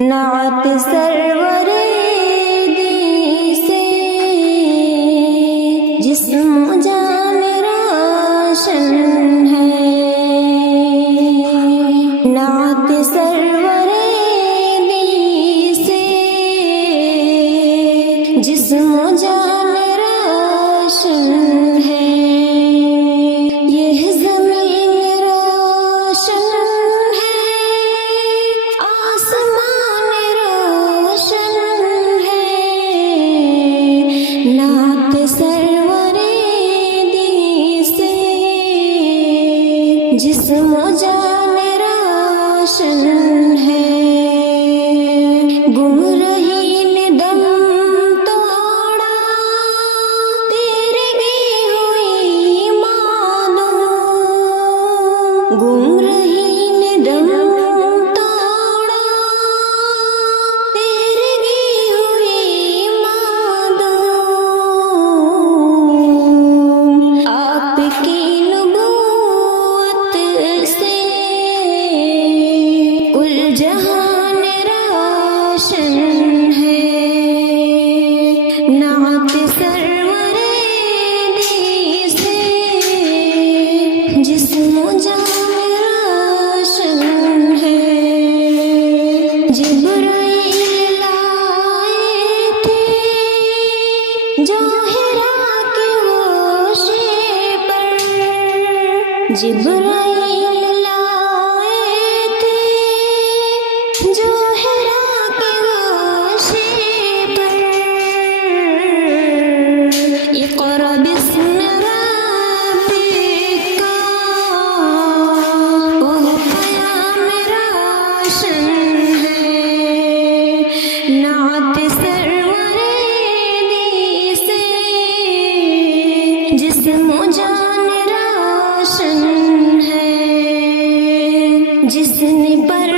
نعت سرور دی سے جسم جان روشن ہے، نعت سرور دی سے جسم جان روشن ہے، یہ زمین روشن ہے، آسمان روشن ہے، نعت سرور دی سے جسم جان روشن ہے، گمراہی نے دم توڑا، تیرگی ہوئی معلوم، گمراہی نے دم توڑا، تیرگی ہوئی معلوم، آپ کی نبوت سے کل جہان روشن ہے، نعت سرور دی سے جسم جان روشن ہے، جبرائیل آئے تھے جو ہرا کے گوشے پر، جبرائیل آئے تھے جو ہرا کے گوشے پر، اقرأ باسم ربک، وہ پیام روشن ہے، نعت سرور دی سے جسم جان روشن ہے، جس نے پر